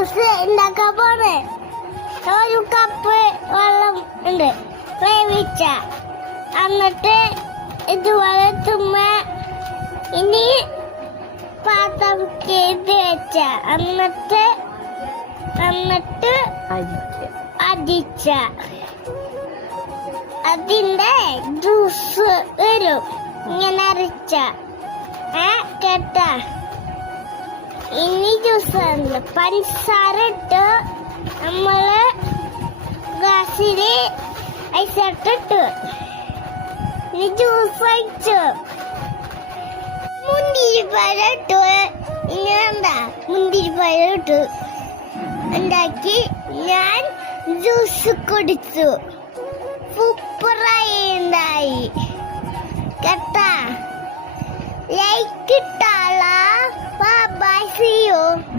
Juice ഉണ്ടാക്കാൻ പോണേ. ഒരു കപ്പ് വെള്ളം ഉണ്ട് വേവിച്ച. എന്നിട്ട് ഇതുപോലെ ഇനി പാത്രം ചെയ്ത് വെച്ച. എന്നിട്ട് അടിച്ച അതിന്റെ ജ്യൂസ് വരും. ഇങ്ങനെ അരച്ച കേട്ടാ. ഇനി ജ്യൂസ് പഞ്ചസാര ഇട്ട് നമ്മള് ഗ്ലാസ്സില് ഐസിട്ടിട്ട് ഇനി ജ്യൂസ് ഒഴിച്ചു. മുന്തിരിപ്പഴം ഇട്ട് ഇങ്ങനെ മുന്തിരിപ്പഴം ഇട്ട് ഉണ്ടാക്കി ഞാൻ ജ്യൂസ് കുടിച്ചു. സൂപ്പറായി ഉണ്ടായി കേട്ടാ. ലൈക്ക് ഇട്ടാളാ. Bye, see U.